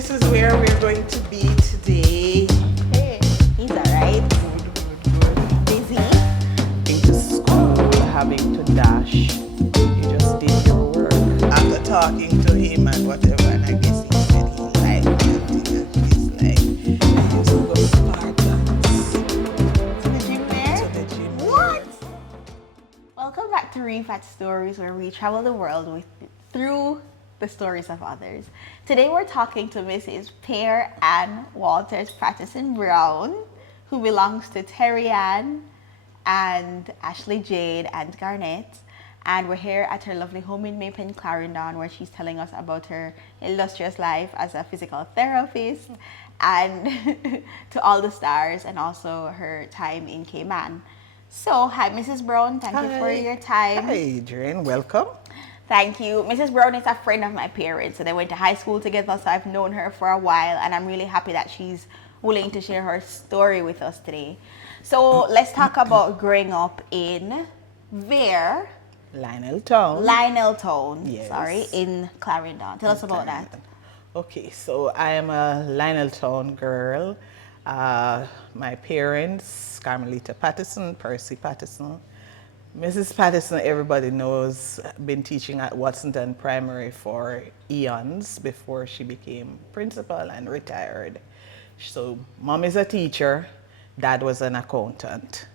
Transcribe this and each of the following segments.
this is where we're going to be today. Hey, he's alright. Good. Busy. Into school, having to dash. You just did your work. After talking to him and whatever, and I guess he said he liked it. He's like, I used to go Spartans. To the gym there? To the gym. What? Welcome back to Repat Stories, where we travel the world through the stories of others. Today we're talking to Mrs. Pear Ann Walters Patterson Brown, who belongs to Terry Ann and Ashley Jade and Garnett. And we're here at her lovely home in Maypen, Clarendon, where she's telling us about her illustrious life as a physical therapist and to all the stars, and also her time in Cayman. So, hi, Mrs. Brown. Thank you for your time. Hi, Adrian. Welcome. Thank you. Mrs. Brown is a friend of my parents, so they went to high school together, so I've known her for a while, and I'm really happy that she's willing to share her story with us today. So, let's talk about growing up in where? Lioneltown. Yes. Sorry, in Clarendon. Tell us about that. Okay, so I am a Lioneltown girl. My parents, Carmelita Patterson, Percy Patterson. Mrs. Patterson, everybody knows, been teaching at Watsonton Primary for eons before she became principal and retired. So mom is a teacher, dad was an accountant.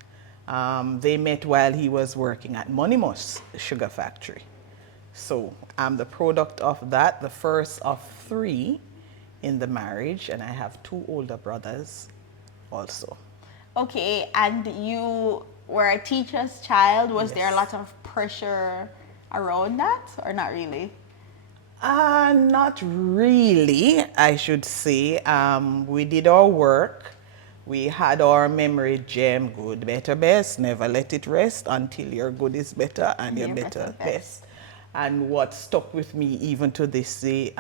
They met while he was working at Monimos Sugar Factory. So I'm the product of that, the first of 3 in the marriage, and I have 2 older brothers also. Okay, and you were a teacher's child. Was there a Yes. lot of pressure around that, or not really? Not really, I should say. We did our work. We had our memory gem, good, better, best. Never let it rest until your good is better and your better, best. And what stuck with me even to this day,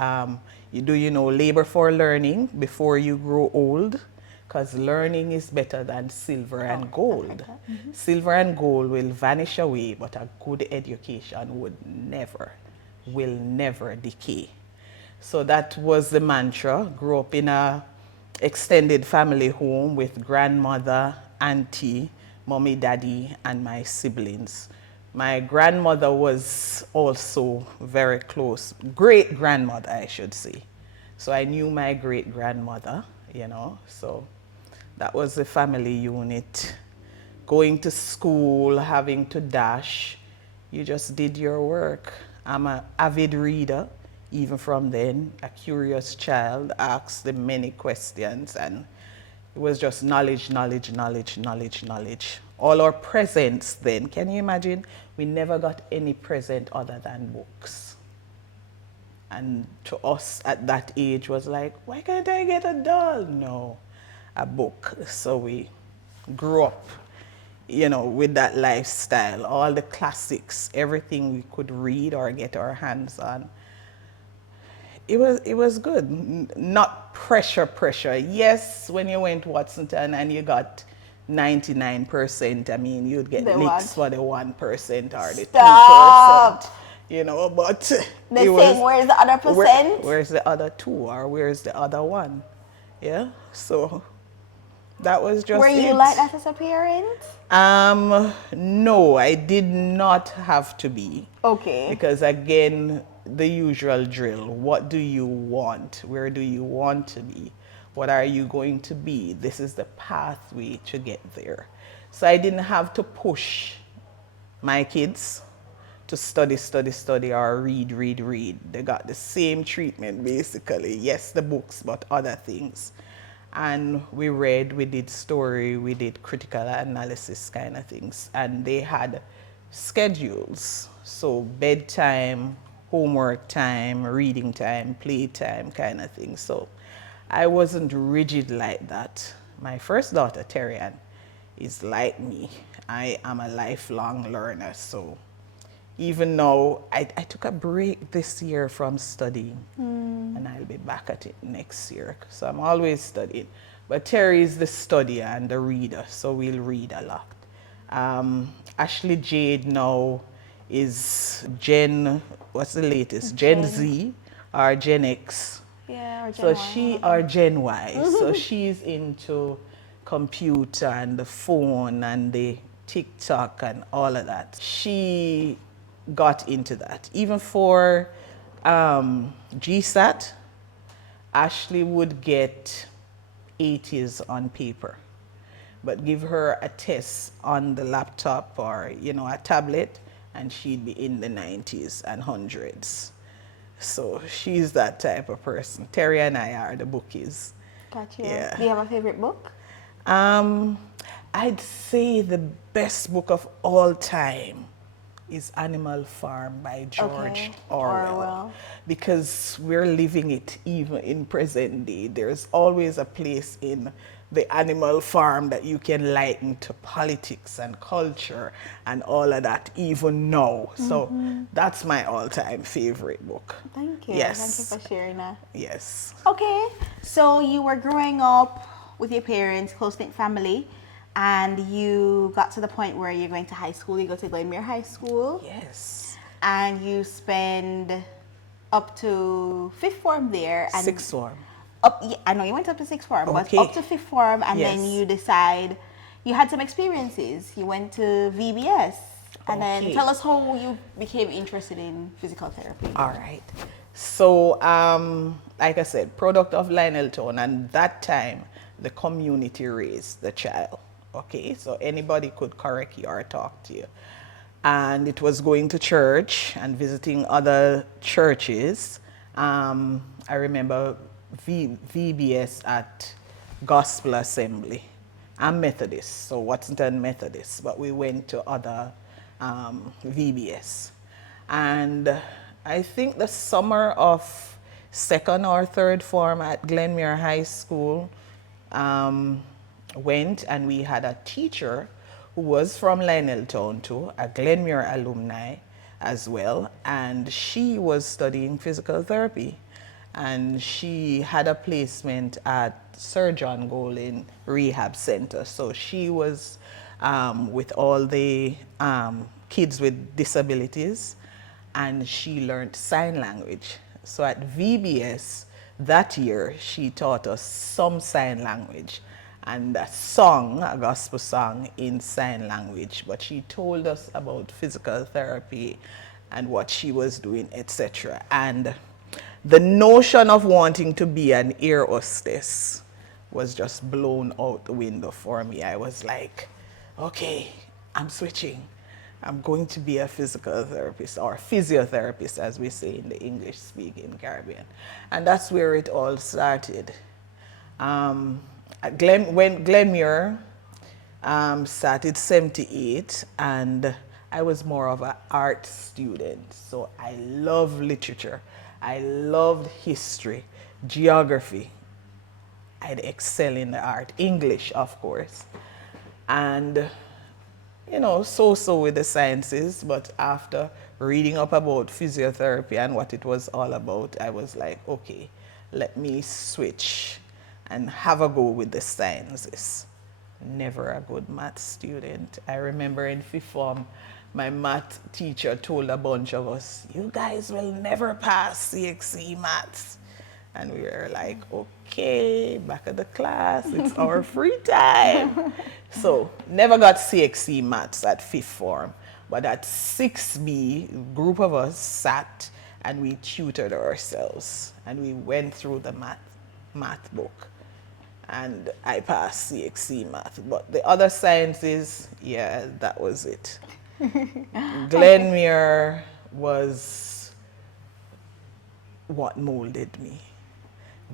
you know, labor for learning before you grow old, because learning is better than silver and gold. Silver and gold will vanish away, but a good education will never decay. So that was the mantra. Grew up in a extended family home with grandmother, auntie, mommy, daddy, and my siblings. My grandmother was also very close, great grandmother, I should say. So I knew my great grandmother, you know, so that was the family unit. Going to school, having to dash, you just did your work. I'm an avid reader, even from then, a curious child, asked them many questions, and it was just knowledge, knowledge, knowledge, knowledge, knowledge. All our presents then, can you imagine? We never got any present other than books. And to us at that age was like, why can't I get a doll? No, a book. So we grew up, you know, with that lifestyle, all the classics, everything we could read or get our hands on. It was good. Not pressure. Yes, when you went to Watsonton and you got 99%, I mean, you'd get The licks what? for the 1% or the Stop. 2%. You know, but The it thing, was, where's the other percent? where's the other 2 or where's the other 1? Yeah, so that was just Were you it. like that as a parent? No, I did not have to be. Okay. Because again, the usual drill. What do you want? Where do you want to be? What are you going to be? This is the pathway to get there. So I didn't have to push my kids to study, or read. They got the same treatment basically. Yes, the books, but other things. And we read, we did story, we did critical analysis kind of things. And they had schedules. So bedtime, homework time, reading time, playtime kind of thing. So I wasn't rigid like that. My first daughter, Terry Ann, is like me. I am a lifelong learner. So even though I took a break this year from studying, and I'll be back at it next year. So I'm always studying. But Terry is the studier and the reader, so we'll read a lot. Ashley Jade now is what's the latest? Gen Z or Gen X? Yeah, or Gen So Y, one she, of or them. Gen Y, so she's into computer and the phone and the TikTok and all of that. She got into that. Even for GSAT, Ashley would get 80s on paper, but give her a test on the laptop or, you know, a tablet, and she'd be in the 90s and hundreds. So she's that type of person. Terry and I are the bookies. Got you. Yeah. Do you have a favorite book? Um, I'd say the best book of all time is Animal Farm by George Okay. Orwell, Orwell. because we're living it even in present day. There's always a place in the animal farm that you can liken to politics and culture and all of that even now. So that's my all-time favorite book. Thank you. Thank you Yes. for sharing that. Yes. Okay, so you were growing up with your parents, close-knit family, and you got to the point where you're going to high school. You go to Glenmere High School, Yes. and you spend up to fifth form there. And Sixth form. up, yeah, I know you went up to sixth form, but Okay. up to fifth form, and then Yes. you decide you had some experiences. You went to VBS, and then Okay. tell us how you became interested in physical therapy. All right. So, like I said, product of Lionel Town, and that time the community raised the child. Okay, so anybody could correct you or talk to you. And it was going to church and visiting other churches. I remember VBS at Gospel Assembly. I'm Methodist, so Watsonton Methodist, but we went to other VBS. And I think the summer of second or third form at Glenmere High School, went, and we had a teacher who was from Lionel Town too, a Glenmere alumni as well, and she was studying physical therapy. And she had a placement at Sir John Golden Rehab Center. So she was with all the kids with disabilities, and she learned sign language. So at VBS that year, she taught us some sign language and a song, a gospel song in sign language. But she told us about physical therapy and what she was doing, etc. And the notion of wanting to be an air hostess was just blown out the window for me. I was like, okay, I'm switching. I'm going to be a physical therapist, or physiotherapist, as we say in the English speaking Caribbean. And that's where it all started. When Glenmere started 78, and I was more of an art student. So I love literature. I loved history, geography. I'd excel in the art, English, of course. And, you know, so with the sciences, but after reading up about physiotherapy and what it was all about, I was like, okay, let me switch and have a go with the sciences. Never a good math student. I remember in fifth form, my math teacher told a bunch of us, you guys will never pass CXC maths. And we were like, okay, back at the class, it's our free time. So never got CXC maths at fifth form. But at 6B, a group of us sat and we tutored ourselves. And we went through the math book. And I passed CXC math. But the other sciences, yeah, that was it. Glenmere was what molded me.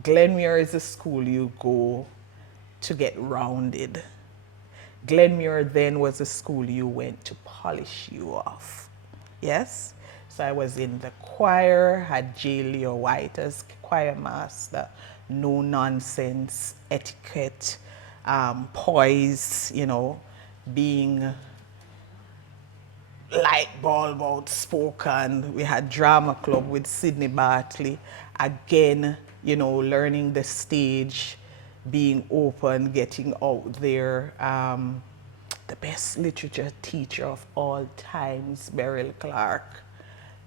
Glenmere is a school you go to get rounded. Glenmere then was a school you went to polish you off. Yes? So I was in the choir, had J. Leo White as choir master, no nonsense, etiquette, poise, you know, being light bulb outspoken. We had drama club with Sydney Bartley. Again, you know, learning the stage, being open, getting out there. The best literature teacher of all times, Beryl Clark.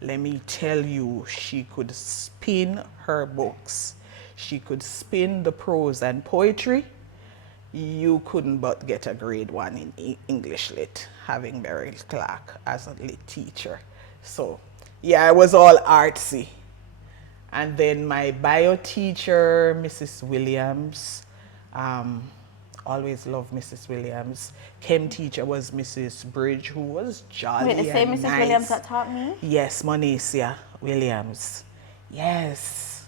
Let me tell you, she could spin her books. she could spin the prose and poetry, you couldn't but get a grade 1 in English Lit, having Beryl Clark as a lit teacher. So, yeah, I was all artsy. And then my bio teacher, Mrs. Williams, um, always loved Mrs. Williams. Chem teacher was Mrs. Bridge, who was jolly Wait, the same and Mrs. nice. Williams that taught me? Yes, Monicia Williams. Yes,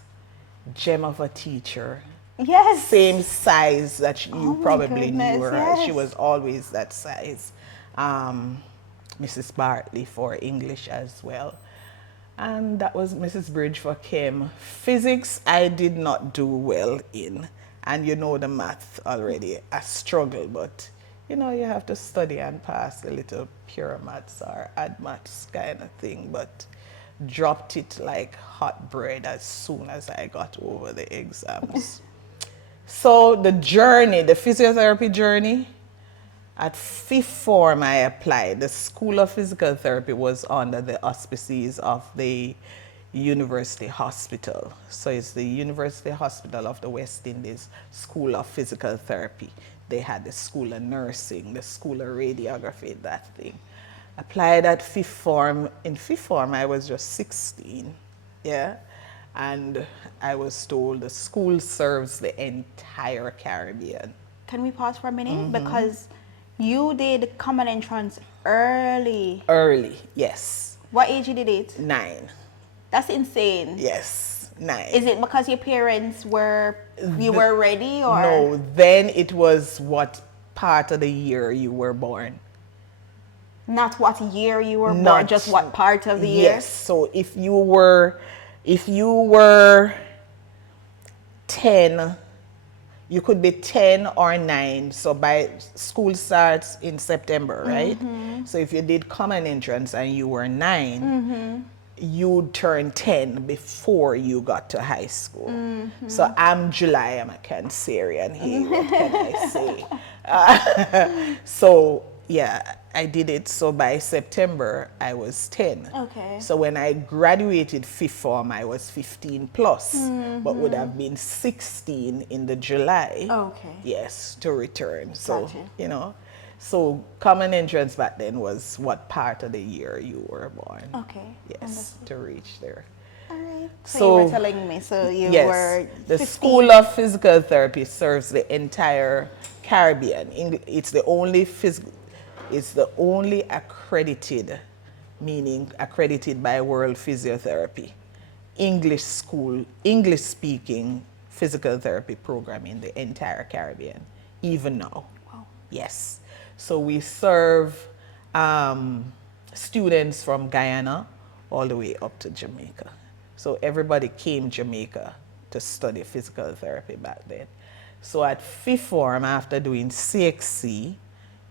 gem of a teacher. Yes. Same size that you probably knew her. Yes. She was always that size. Mrs. Bartley for English as well. And that was Mrs. Bridge for Chem. Physics, I did not do well in. And you know the math already, I struggle, but you know, you have to study and pass a little pure maths or add maths kind of thing, but dropped it like hot bread as soon as I got over the exams. So the journey, the physiotherapy journey, at fifth form I applied. The School of Physical Therapy was under the auspices of the University Hospital. So it's the University Hospital of the West Indies School of Physical Therapy. They had the School of Nursing, the School of Radiography, that thing. Applied at fifth form. In fifth form, I was just 16, yeah? And I was told the school serves the entire Caribbean. Can we pause for a minute? Because you did common entrance early. Early, yes. What age you did it? 9. That's insane. Yes, 9. Is it because your parents were, you were ready or? No, then it was what part of the year you were born. Not what year you were born, Not- just what part of the year? Yes, so if you were 10, you could be 10 or 9. So by school starts in September, right? So if you did common entrance and you were 9, you'd turn 10 before you got to high school. So I'm July, I'm a Cancerian. Hey, what can I say? So yeah, I did it. So by September, I was 10. Okay. So when I graduated fifth form, I was 15 plus, but would have been 16 in the July. Okay. Yes, to return. So, Gotcha. you know, so common entrance back then was what part of the year you were born. Okay. Yes, to reach there. All right. So, So- you were telling me, so you Yes, were the 15. School of Physical Therapy serves the entire Caribbean. It's the only accredited, meaning accredited by World Physiotherapy, English speaking physical therapy program in the entire Caribbean, even now. Wow. Yes. So we serve students from Guyana all the way up to Jamaica. So everybody came Jamaica to study physical therapy back then. So at fifth form, after doing CXC,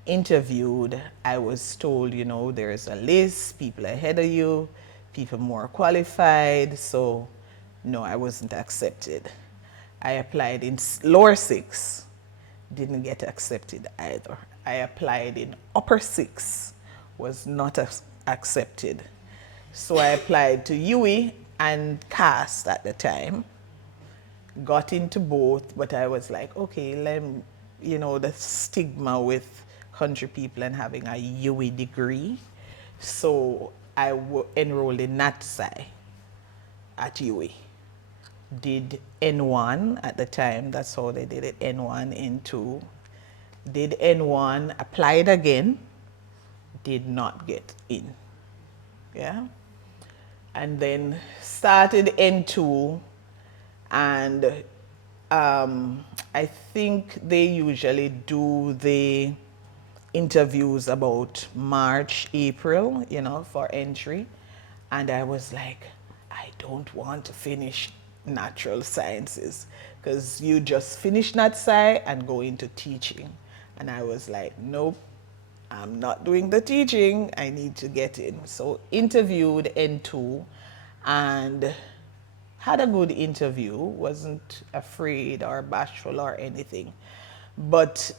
interviewed, I was told, you know, there's a list, people ahead of you, people more qualified. So no, I wasn't accepted. I applied in lower 6, didn't get accepted either. I applied in upper 6, was not accepted. So I applied to UWI and CAST at the time. Got into both, but I was like, okay, you know, the stigma with country people and having a UWI degree. So I enrolled in NATSI at UWI. Did N1 at the time, that's how they did it, N1, N2. Did N1, applied again, did not get in. Yeah. And then started N2, and I think they usually do the interviews about March, April, you know, for entry. And I was like, I don't want to finish natural sciences because you just finish NatSci and go into teaching. And I was like, nope, I'm not doing the teaching. I need to get in. So interviewed N2 and had a good interview, wasn't afraid or bashful or anything. But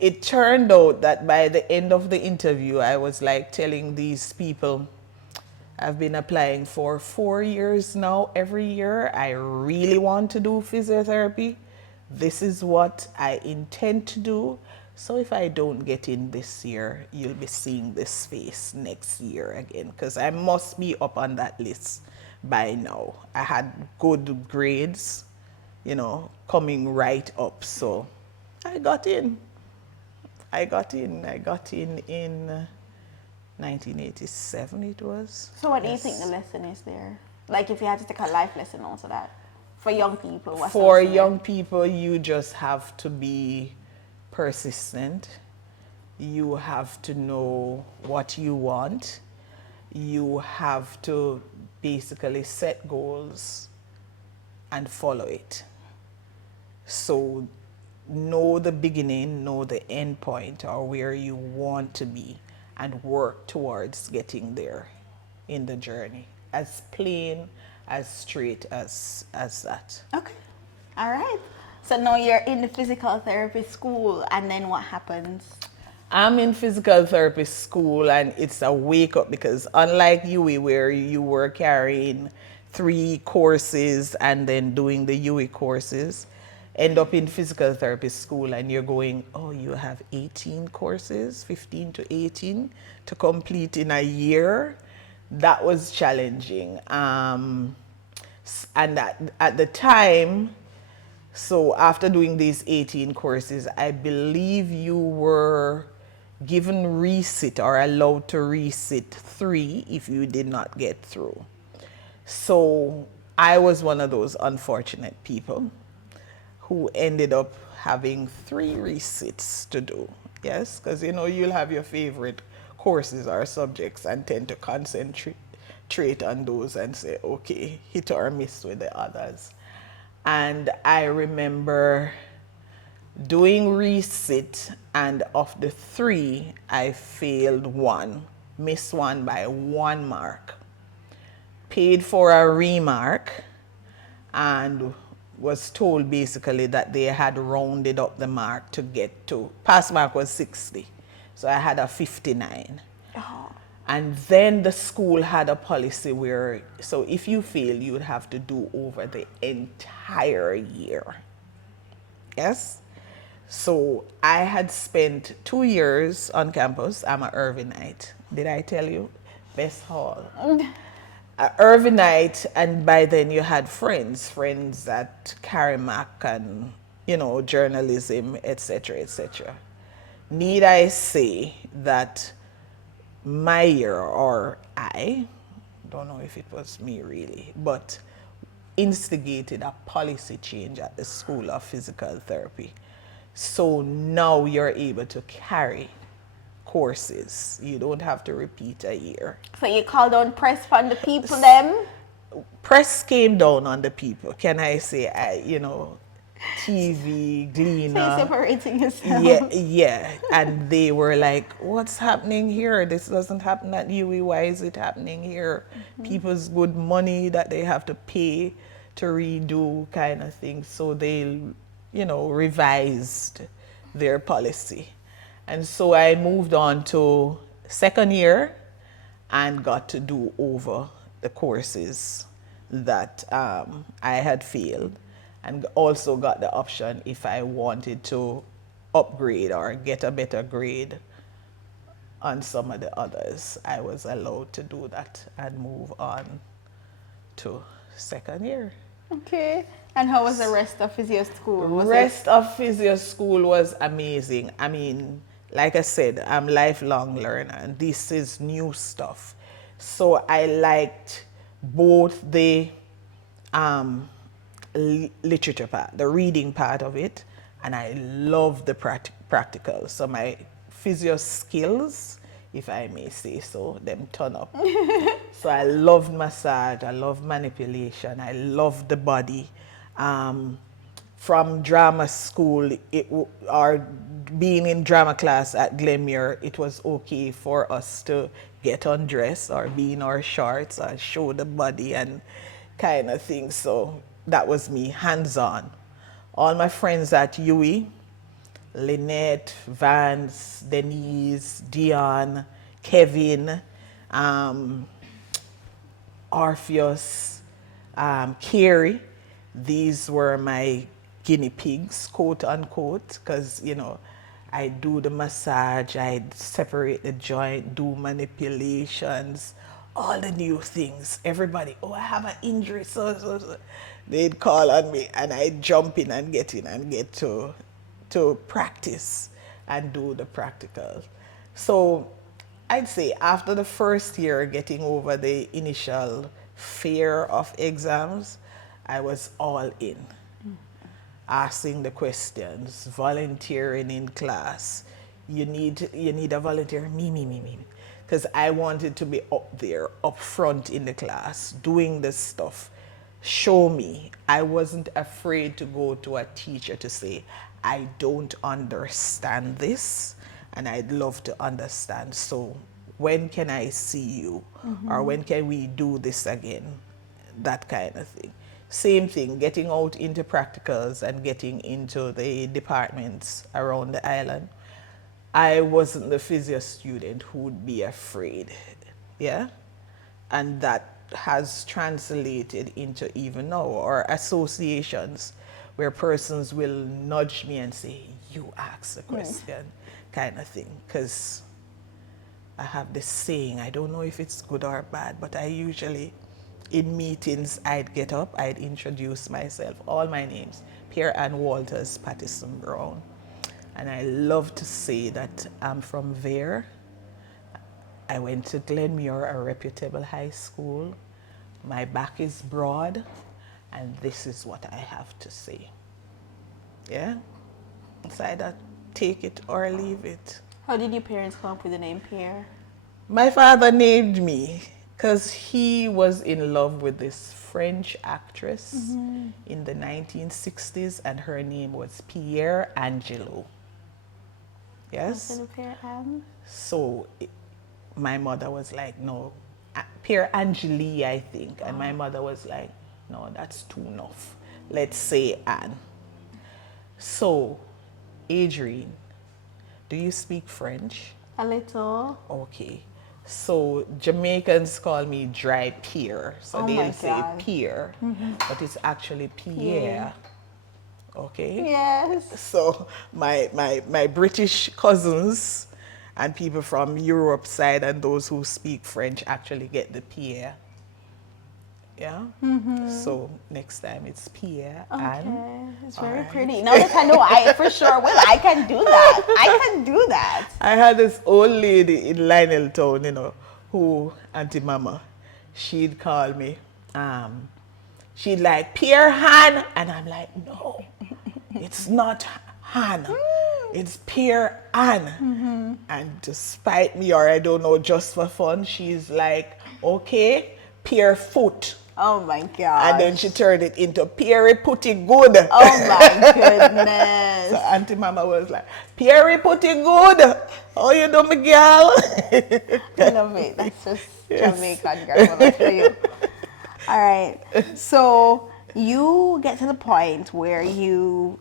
it turned out that by the end of the interview, I was like telling these people, I've been applying for 4 years now. Every year, I really want to do physiotherapy. This is what I intend to do. So if I don't get in this year, you'll be seeing this face next year again, because I must be up on that list by now. I had good grades, coming right up. So I got in. I got in 1987 it was. So what do you think the lesson is there? Like if you had to take a life lesson also that for young people, what's For the lesson young people, you just have to be persistent. You have to know what you want. You have to basically set goals and follow it. So know the beginning, know the end point or where you want to be and work towards getting there in the journey. As plain, as straight as that. Okay. All right. So now you're in the physical therapy school, and then what happens? I'm in physical therapy school, and it's a wake up because unlike UE where you were carrying 3 courses and then doing the UE courses, end up in physical therapy school and you're going, oh, you have 18 courses, 15 to 18 to complete in a year. That was challenging. And at the time, so after doing these 18 courses, I believe you were given resit or allowed to resit 3 if you did not get through. So I was one of those unfortunate people who ended up having 3 resits to do. Yes, because you'll have your favorite courses or subjects and tend to concentrate on those and say, okay, hit or miss with the others. And I remember doing resit, and of the 3, I failed 1, missed 1 by 1 mark, paid for a remark, and was told basically that they had rounded up the mark to get to, pass mark was 60, so I had a 59. Oh. And then the school had a policy where, so if you fail, you would have to do over the entire year. Yes? So I had spent 2 years on campus. I'm a Irvinite. Did I tell you? Best hall. Irvinite, and by then you had friends at Carimac and, journalism, etc., etc. Need I say that my year, or I don't know if it was me really, but instigated a policy change at the School of Physical Therapy. So now you're able to carry courses. You don't have to repeat a year. So you called on press from the people them? Press came down on the people. Can I say, TV, Gleaner. So you're separating yourself. Yeah. And they were like, what's happening here? This doesn't happen at UE. Why is it happening here? Mm-hmm. People's good money that they have to pay to redo kind of thing. So they, revised their policy. And so I moved on to second year and got to do over the courses that I had failed, and also got the option if I wanted to upgrade or get a better grade on some of the others. I was allowed to do that and move on to second year. Okay. And how was the rest of physio school? Rest of physio school was amazing. I mean, like I said, I'm a lifelong learner and this is new stuff. So I liked both the literature part, the reading part of it, and I loved the practical. So my physio skills, if I may say so, them turn up. So I loved massage, I loved manipulation, I loved the body. From drama school, or being in drama class at Glenmuir, it was okay for us to get undressed or be in our shorts or show the body and kind of thing. So that was me, hands-on. All my friends at UE, Lynette, Vance, Denise, Dion, Kevin, Orpheus, Carey. These were my guinea pigs, quote unquote, because, you know, I do the massage, I separate the joint, do manipulations, all the new things. Everybody, oh, I have an injury, so. They'd call on me, and I'd jump in and get to practice and do the practicals. So I'd say after the first year, getting over the initial fear of exams, I was all in. Asking the questions, volunteering in class. You need a volunteer, me. Because I wanted to be up there, up front in the class, doing this stuff. Show me. I wasn't afraid to go to a teacher to say, I don't understand this, and I'd love to understand. So when can I see you? Or when can we do this again? That kind of thing. Same thing, getting out into practicals and getting into the departments around the island. I wasn't the physio student who would be afraid, yeah? And that has translated into even now, or associations where persons will nudge me and say, you ask the question, kind of thing. Because I have this saying, I don't know if it's good or bad, but I usually, in meetings, I'd get up, I'd introduce myself, all my names, Pierre Ann Walters Pattison Brown. And I love to say that I'm from there. I went to Glenmuir, a reputable high school. My back is broad, and this is what I have to say. Yeah? It's either take it or leave it. How did your parents come up with the name Pierre? My father named me because he was in love with this French actress in the 1960s, and her name was Pierre Angelo. Yes? Pierre Anne? So my mother was like, no, Pierre Angeli, I think. And my mother was like, no, that's too enough. Let's say Anne. So, Adrienne, do you speak French? A little. Okay. So, Jamaicans call me dry Pierre. So they'll say Pierre, but it's actually Pierre. Okay? Yes. So my British cousins and people from Europe side and those who speak French actually get the Pierre. Yeah? So next time it's Pierre. Okay. It's very pretty. Now that I know, I for sure will. I can do that. I can do that. I had this old lady in Lionel Town, you know, who, Auntie Mama, she'd call me. She'd like, Pierre Han. And I'm like, no, it's not Han. It's Pierre Ann. And to spite me, or I don't know, just for fun, she's like, okay, Pierre Foot. Oh my God. And then she turned it into Pierre Putty Good. Oh my goodness. So Auntie Mama was like, Pierre Putty Good. How you do, my girl? I love it. That's just Jamaican grandmother for you. All right. So you get to the point where you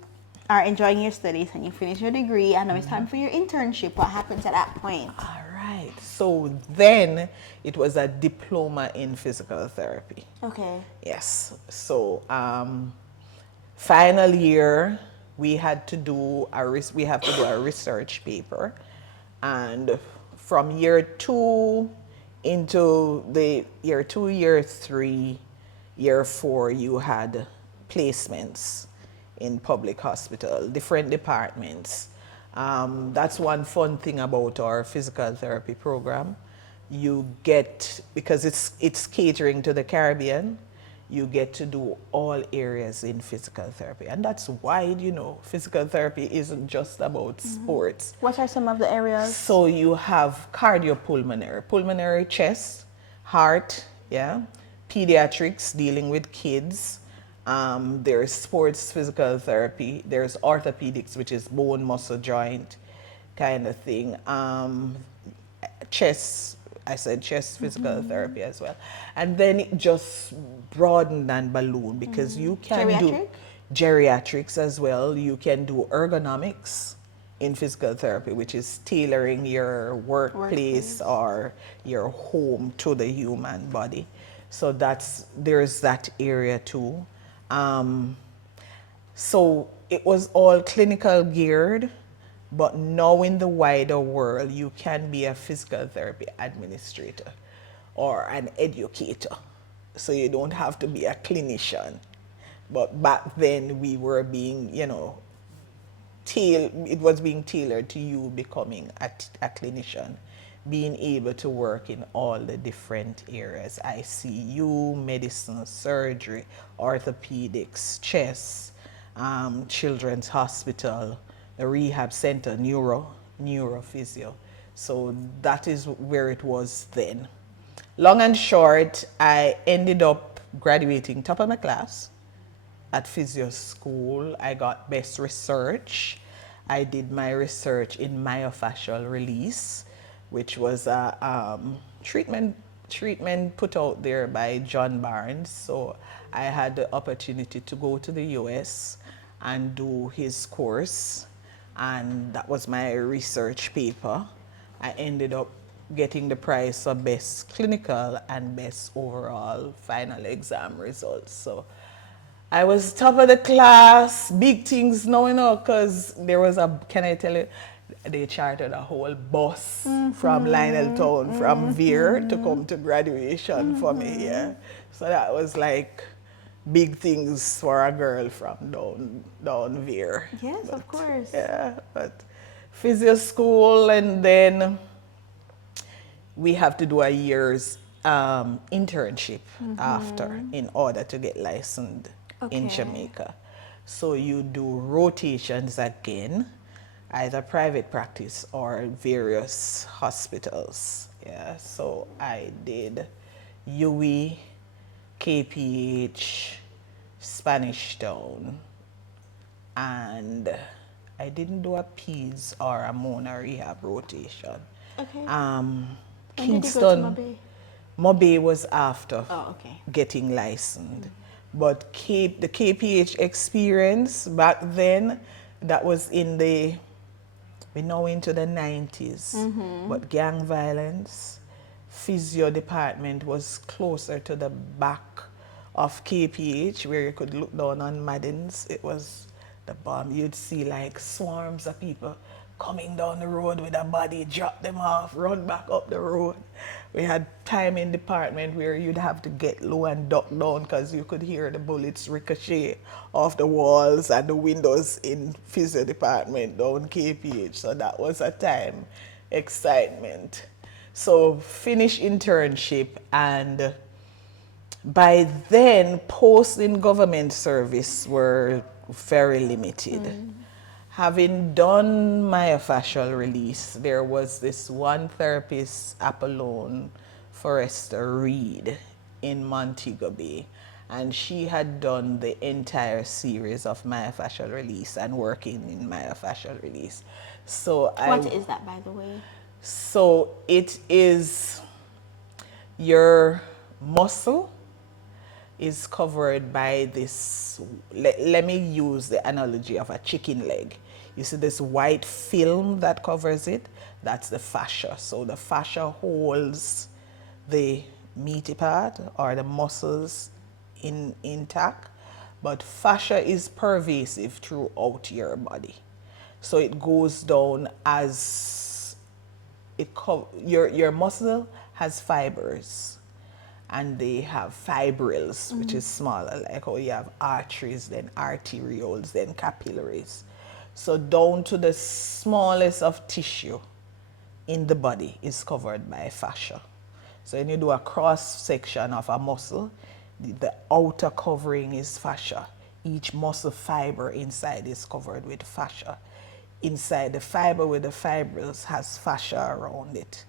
are enjoying your studies and you finish your degree, and now it's time for your internship. What happens at that point? All right. So then it was a diploma in physical therapy. Okay. Yes. So final year, we have to do a research paper, and from year 2 into the year 2, year 3, year 4, you had placements in public hospital, different departments. That's one fun thing about our physical therapy program. You get, because it's catering to the Caribbean, you get to do all areas in physical therapy. And that's wide, you know. Physical therapy isn't just about sports. What are some of the areas? So you have cardiopulmonary, pulmonary, chest, heart, yeah, pediatrics, dealing with kids. There's sports physical therapy. There's orthopedics, which is bone, muscle, joint kind of thing. Chest, I said chest physical therapy as well. And then it just broadened and ballooned because you can do geriatrics as well. You can do ergonomics in physical therapy, which is tailoring your workplace or your home to the human body. So there's that area too. So it was all clinical geared, but now in the wider world, you can be a physical therapy administrator or an educator. So you don't have to be a clinician. But back then we were being, it was being tailored to you becoming a clinician, being able to work in all the different areas: ICU, medicine, surgery, orthopedics, chest, children's hospital, the rehab center, neurophysio. So that is where it was then. Long and short, I ended up graduating top of my class at physio school. I got best research. I did my research in myofascial release, which was a treatment put out there by John Barnes. So I had the opportunity to go to the US and do his course, and that was my research paper. I ended up getting the prize for best clinical and best overall final exam results. So I was top of the class, big things now, because there was can I tell you, they chartered a whole bus from Lionel Town, from Veer to come to graduation for me here. So that was like big things for a girl from down Veer. Yes, of course. Yeah, but physio school, and then we have to do a year's internship after in order to get licensed in Jamaica. So you do rotations again, either private practice or various hospitals. Yeah, so I did UE, KPH, Spanish Town, and I didn't do a PEDS or a Mona rehab rotation. Okay. Kingston, Mobay was after okay. getting licensed. But the KPH experience back then, that was we're now into the 90s. But gang violence, physio department was closer to the back of KPH, where you could look down on Maddens. It was the bomb. You'd see like swarms of people coming down the road with a body, drop them off, run back up the road. We had time in department where you'd have to get low and duck down because you could hear the bullets ricochet off the walls and the windows in physio department down KPH. So that was a time, excitement. So finish internship, and by then posts in government service were very limited. Having done myofascial release, there was this one therapist, Apollon Forrester Reed, in Montego Bay, and she had done the entire series of myofascial release and working in myofascial release. So what is that, by the way? So it is your muscle is covered by this, let me use the analogy of a chicken leg. You see this white film that covers it? That's the fascia. So the fascia holds the meaty part or the muscles intact, but fascia is pervasive throughout your body. So it goes down as your muscle has fibers, and they have fibrils, which is smaller, like how you have arteries, then arterioles, then capillaries. So down to the smallest of tissue in the body is covered by fascia. So when you do a cross section of a muscle, the outer covering is fascia. Each muscle fiber inside is covered with fascia. Inside the fiber with the fibrils has fascia around it.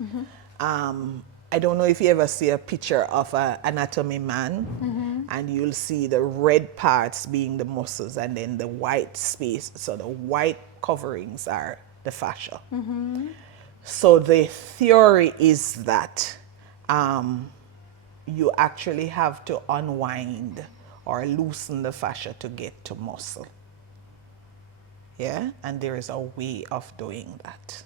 I don't know if you ever see a picture of an anatomy man, and you'll see the red parts being the muscles and then the white space. So the white coverings are the fascia. So the theory is that you actually have to unwind or loosen the fascia to get to muscle. Yeah, and there is a way of doing that.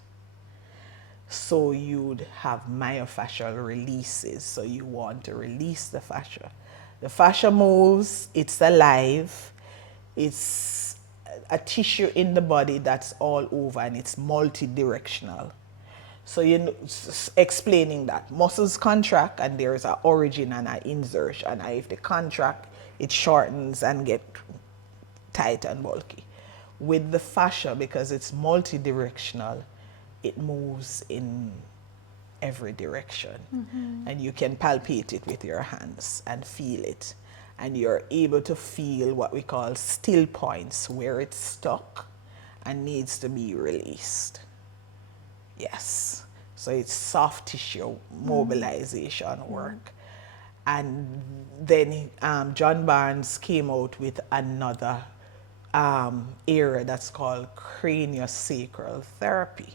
So you'd have myofascial releases. So you want to release the fascia. The fascia moves, it's alive, it's a tissue in the body that's all over and it's multi-directional. So explaining that muscles contract and there is an origin and an insertion, and if they contract, it shortens and get tight and bulky. With the fascia, because it's multi-directional, it moves in every direction. And you can palpate it with your hands and feel it. And you're able to feel what we call still points, where it's stuck and needs to be released. Yes. So it's soft tissue mobilization work. And then John Barnes came out with another area that's called craniosacral therapy.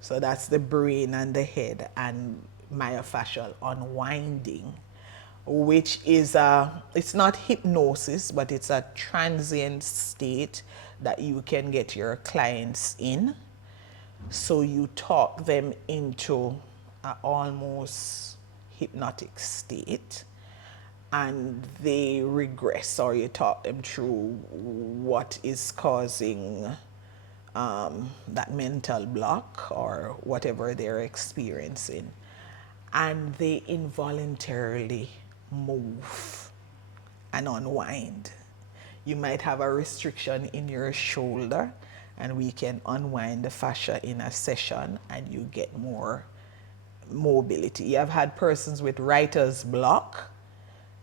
So that's the brain and the head and myofascial unwinding, which is it's not hypnosis, but it's a transient state that you can get your clients in. So you talk them into an almost hypnotic state and they regress, or you talk them through what is causing that mental block or whatever they're experiencing. And they involuntarily move and unwind. You might have a restriction in your shoulder, and we can unwind the fascia in a session and you get more mobility. You have had persons with writer's block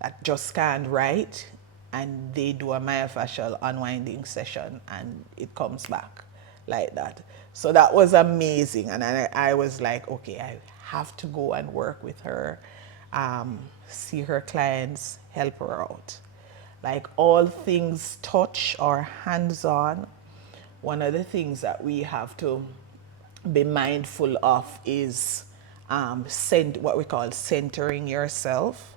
that just can't write, and they do a myofascial unwinding session and it comes back like that. So that was amazing, and I was like, okay, I have to go and work with her, see her clients, help her out. Like all things touch or hands-on, one of the things that we have to be mindful of is what we call centering yourself,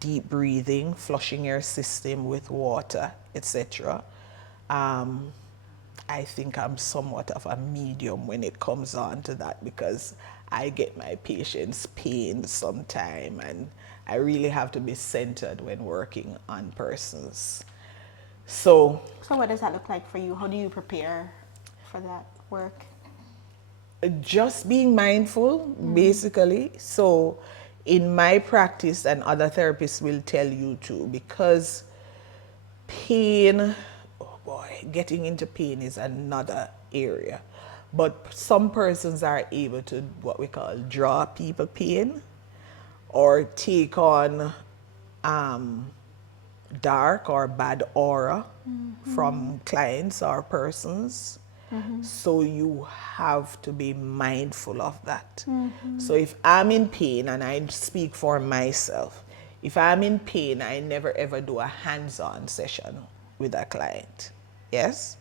deep breathing, flushing your system with water, etc. I think I'm somewhat of a medium when it comes on to that, because I get my patients pain sometime, and I really have to be centered when working on persons. So what does that look like for you? How do you prepare for that work? just being mindful, basically. So in my practice, and other therapists will tell you too, because pain, oh boy, getting into pain is another area. But some persons are able to what we call draw people pain, or take on dark or bad aura from clients or persons. So you have to be mindful of that. So if I'm in pain, and I speak for myself, if I'm in pain, I never ever do a hands-on session with a client. Yes?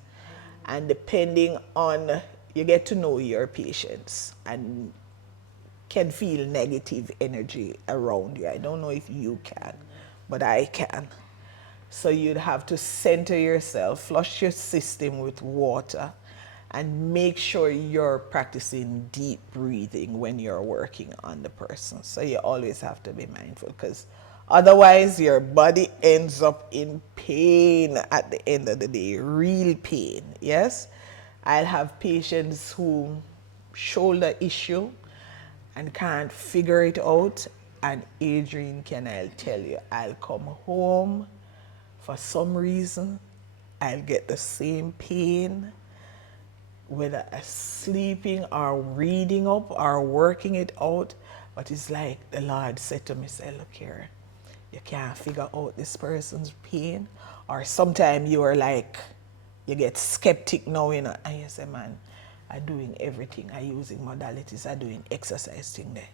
And depending on, you get to know your patients and can feel negative energy around you. I don't know if you can, but I can. So you'd have to center yourself, flush your system with water, and make sure you're practicing deep breathing when you're working on the person. So you always have to be mindful, because otherwise your body ends up in pain at the end of the day, real pain. Yes? I'll have patients who shoulder issue and can't figure it out. And Adrian, can I tell you, I'll come home, for some reason, I'll get the same pain, whether sleeping or reading up or working it out. But it's like the Lord said to me, say, look here, you can't figure out this person's pain. Or sometimes you are like, you get skeptic now, you know, and you say, man, I'm doing everything, I'm using modalities, I'm doing exercise thing there.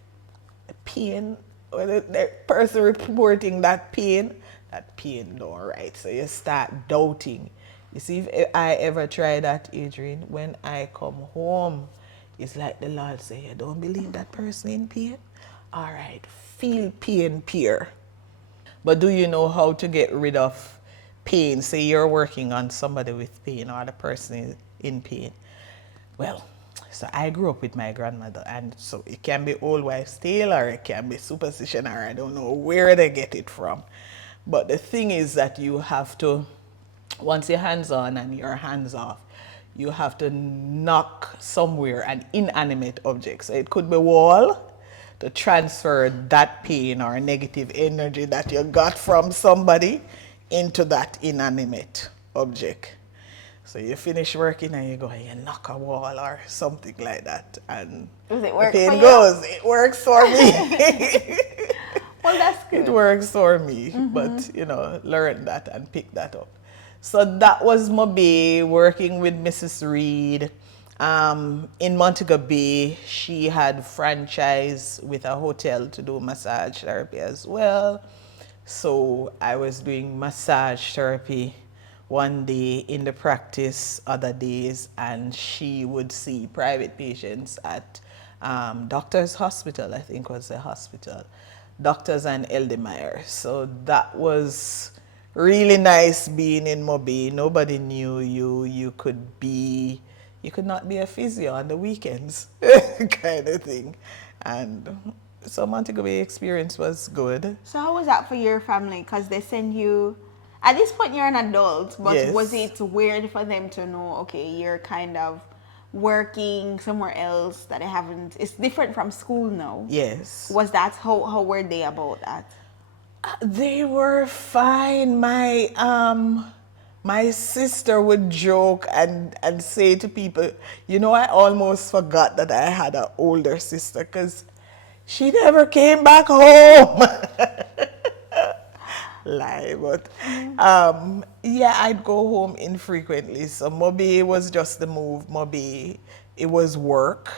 The pain, when the person reporting that pain don't right. So you start doubting. You see, if I ever try that, Adrian, when I come home, it's like the Lord say, you don't believe that person in pain? All right, feel pain, peer. But do you know how to get rid of pain? Say you're working on somebody with pain, or the person is in pain. Well, So I grew up with my grandmother, and so it can be old wives' tale or it can be superstition, or I don't know where they get it from. But the thing is that you have to, once your hands on and your hands off, you have to knock somewhere an inanimate object. So it could be wall to transfer that pain or negative energy that you got from somebody into that inanimate object. So you finish working and you go and you knock a wall or something like that, and Does it the work for pain you? goes. It works for me. Well, that's good. It works for me, but learn that and pick that up. So that was Mobe working with Mrs. Reed. In Montego Bay, she had franchise with a hotel to do massage therapy as well. So I was doing massage therapy one day in the practice, other days, and she would see private patients at Doctors Hospital, I think was the hospital, Doctors and Eldemeyer. So that was really nice being in Mobe. Nobody knew you. You could not be a physio on the weekends, kind of thing. And so Montego Bay experience was good. So how was that for your family? Because they send you, at this point you're an adult, but Yes. was it weird for them to know, okay, you're kind of working somewhere else that they haven't, it's different from school now? Yes. Was that, how were they about that? They were fine. My sister would joke and say to people, I almost forgot that I had an older sister because she never came back home. Lie, but yeah, I'd go home infrequently. So Mobe was just the move. Mobe, it was work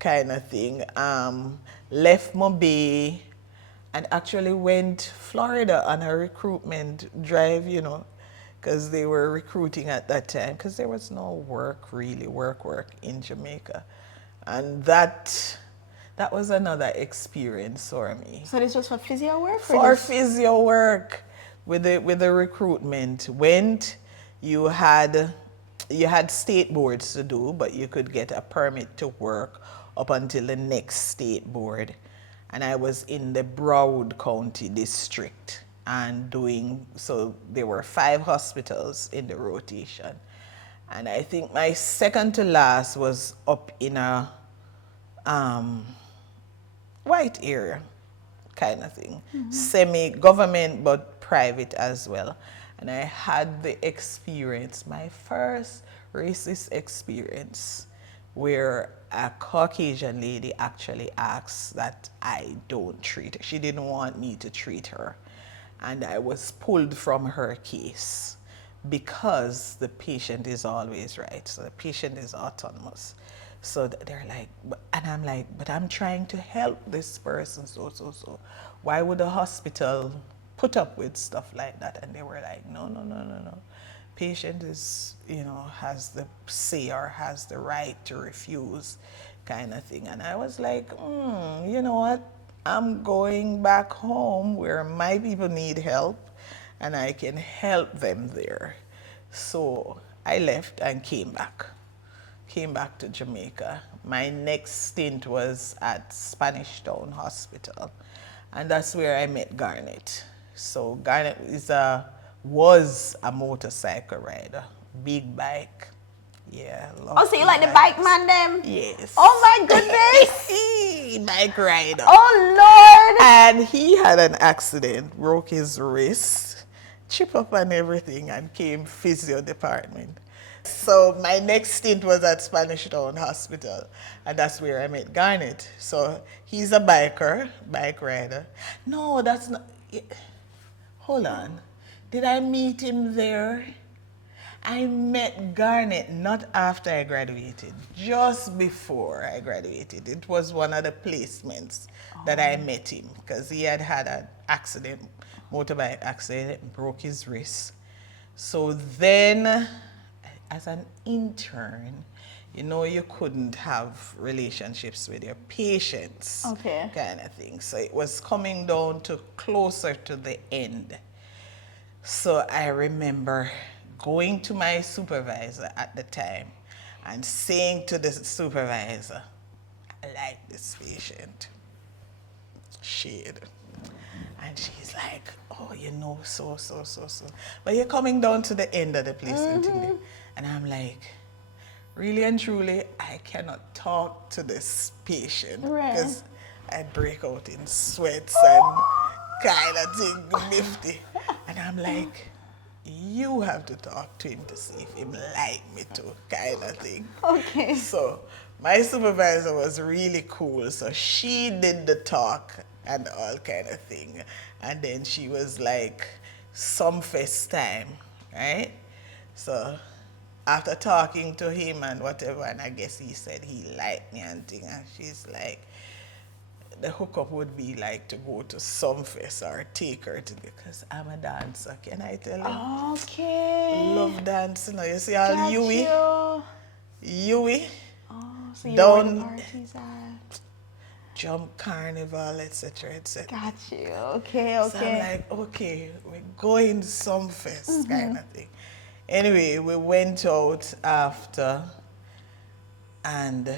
kind of thing. Left Mobe and actually went Florida on a recruitment drive, because they were recruiting at that time, because there was no work, really, work in Jamaica. And that was another experience for me. So this was for physio work? For physio work, with the recruitment, you had state boards to do, but you could get a permit to work up until the next state board. And I was in the Broward County district and so there were 5 hospitals in the rotation. And I think my second to last was up in a white area kind of thing. Semi-government but private as well. And I had the experience, my first racist experience, where a Caucasian lady actually asked that I don't treat her. She didn't want me to treat her. And I was pulled from her case because the patient is always right. So the patient is autonomous. So they're like, and I'm like, but I'm trying to help this person, so. Why would a hospital put up with stuff like that? And they were like, no. Patient is, has the say or has the right to refuse kind of thing. And I was like, you know what? I'm going back home where my people need help and I can help them there. So I left and came back to Jamaica. My next stint was at Spanish Town Hospital, and that's where I met Garnet. So Garnet was a motorcycle rider, big bike. Yeah. So you like the bike man them? Yes. Oh my goodness. Bike rider. Oh Lord. And he had an accident, broke his wrist, chip up and everything, and came physio department. So my next stint was at Spanish Town Hospital, and that's where I met Garnet. So he's a bike rider. No, that's not. Hold on. Did I meet him there? I met Garnet not after I graduated, just before I graduated. It was one of the placements that I met him, because he had an accident, motorbike accident, broke his wrist. So then, as an intern, you couldn't have relationships with your patients, okay, kind of thing. So it was coming down to closer to the end. So I remember going to my supervisor at the time and saying to the supervisor, I like this patient. Shade. And she's like, oh, you know, so. But you're coming down to the end of the placement thing. And I'm like, really and truly, I cannot talk to this patient because I break out in sweats and kind of thing, nifty. And I'm like, you have to talk to him to see if him like me too, kind of thing. Okay. So my supervisor was really cool. So she did the talk and all kind of thing. And then she was like, some fest time, right? So after talking to him and whatever, and I guess he said he liked me and thing, and she's like, the hookup would be like to go to some fest or take her to, because I'm a dancer, can I tell you? Okay. Love dancing. Now you see all Got Yui. you. Oh, so you're Down- where the parties at. Jump carnival, etc., etc. Got you. Okay. So I'm like, okay, we're going some fest kind of thing. Anyway, we went out after and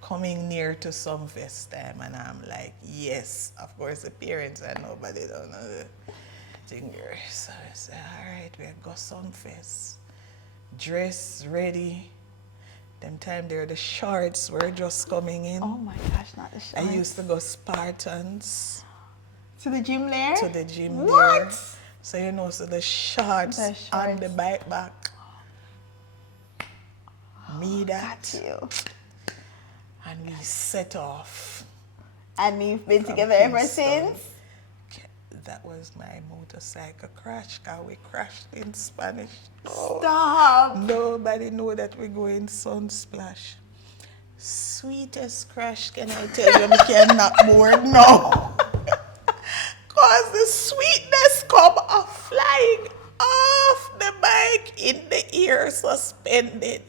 coming near to some fest time, and I'm like, yes, of course the parents and nobody don't know the thing here. So I said, all right, we'll go some fest. Dress ready. Them time there, the shorts were just coming in. Oh my gosh, not the shorts. I used to go Spartans To the gym there? to the gym there. What? So you know, so the shorts on the bike back. Me that. Got you. And we set off. And you've been from together ever Kingston. since? That was my motorcycle crash, because we crashed in Spanish. Stop. Nobody know that we're going Sunsplash. Sweetest crash, can I tell you? I cannot board now. Because the sweetness come off flying off the bike in the air, suspended.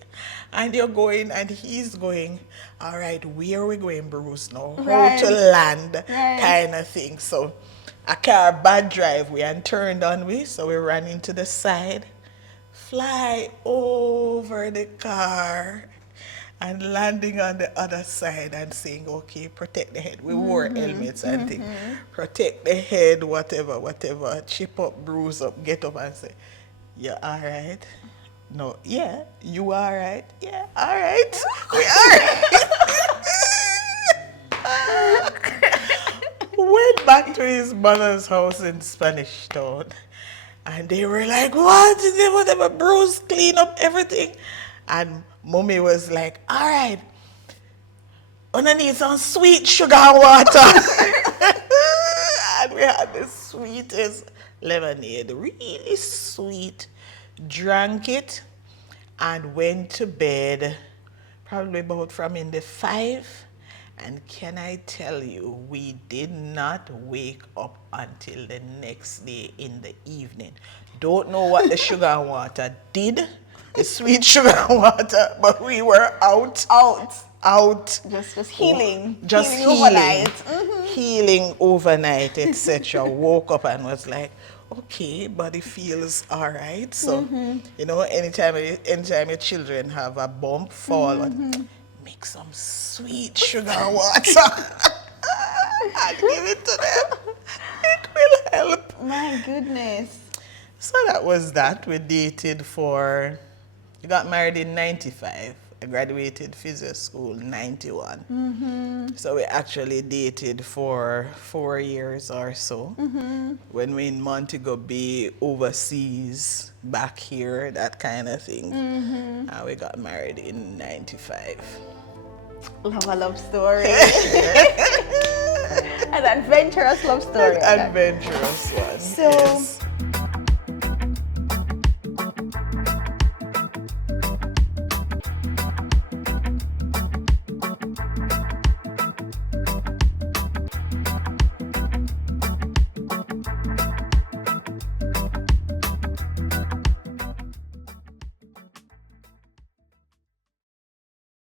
And you're going, and he's going, all right, where are we going, Bruce, now? Right. How to land, Right. kind of thing. So a car bad driveway and turned on we, so we ran into the side, fly over the car, and landing on the other side and saying, okay, protect the head. We wore helmets and things. Protect the head, whatever. Chip up, bruise up, get up and say, you all right? No, yeah, you all right? Yeah, all right. We all right. Went back to his mother's house in Spanish Town. And they were like, what? They whatever, Bruce, clean up everything. And mommy was like, all right, I need some sweet sugar water. And we had the sweetest lemonade, really sweet. Drank it and went to bed probably about from in the 5. And can I tell you, we did not wake up until the next day in the evening. Don't know what the sugar and water did, the sweet sugar and water, but we were out. Just healing. Just healing overnight. Healing overnight, etc. Woke up and was like, okay, body feels all right. So, you know, anytime your children have a bump, fall, make some sweet sugar water and give it to them. It will help. My goodness. So that was that. We dated we got married in 95. I graduated physio school 91. So we actually dated for 4 years or so. When we in Montego Bay, overseas, back here, that kind of thing. And we got married in 95. Love a love story. An adventurous love story. An adventurous one. So, yes.